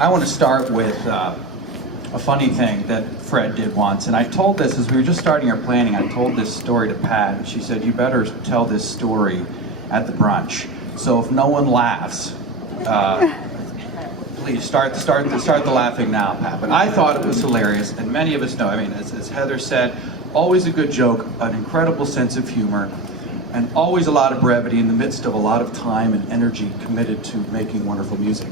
I want to start with a funny thing that Fred did once, and I told this as we were just starting our planning. I told this story to Pat, and she said, "You better tell this story at the brunch. So if no one laughs, please start the laughing now, Pat." But I thought it was hilarious, and many of us know. I mean, as Heather said, always a good joke, an incredible sense of humor, and always a lot of brevity in the midst of a lot of time and energy committed to making wonderful music.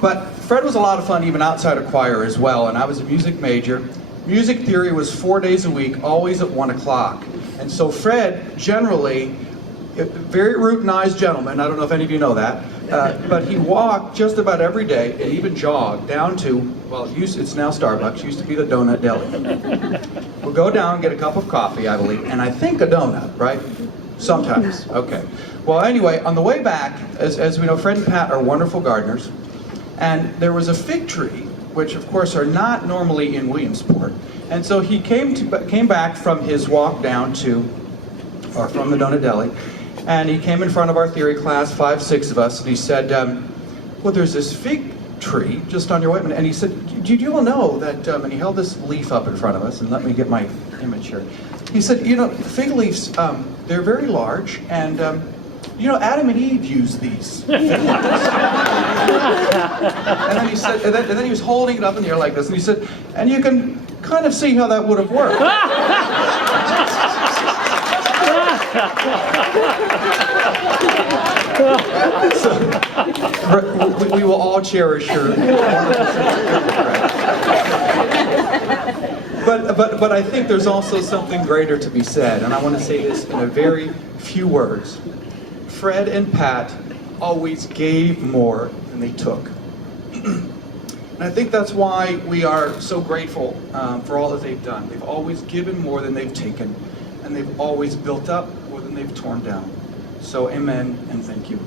But Fred was a lot of fun even outside of choir as well, and I was a music major. Music theory was 4 days a week, always at 1 o'clock. And so Fred, generally, a very routinized gentleman, I don't know if any of you know that, but he walked just about every day and even jogged down to, well, it's now Starbucks, used to be the Donut Deli. We'll go down, get a cup of coffee, I believe, and I think a donut, right? Sometimes, okay. Well, anyway, on the way back, as we know, Fred and Pat are wonderful gardeners, and there was a fig tree, which of course are not normally in Williamsport, and so he came back from his walk down to, or from the Donut Deli, and he came in front of our theory class, 5, 6 of us, and he said, well, there's this fig tree just on your way, and he said, do you all know that, and he held this leaf up in front of us, and let me get my image here. He said, you know, fig leaves, they're very large, and you know, Adam and Eve used these. And then he said, and then he was holding it up in the air like this, and he said, and you can kind of see how that would have worked. So, we will all cherish your wonderful sense of humor. But I think there's also something greater to be said, and I want to say this in a very few words. Fred and Pat always gave more than they took. And I think that's why we are so grateful for all that they've done. They've always given more than they've taken, and they've always built up more than they've torn down. So amen and thank you.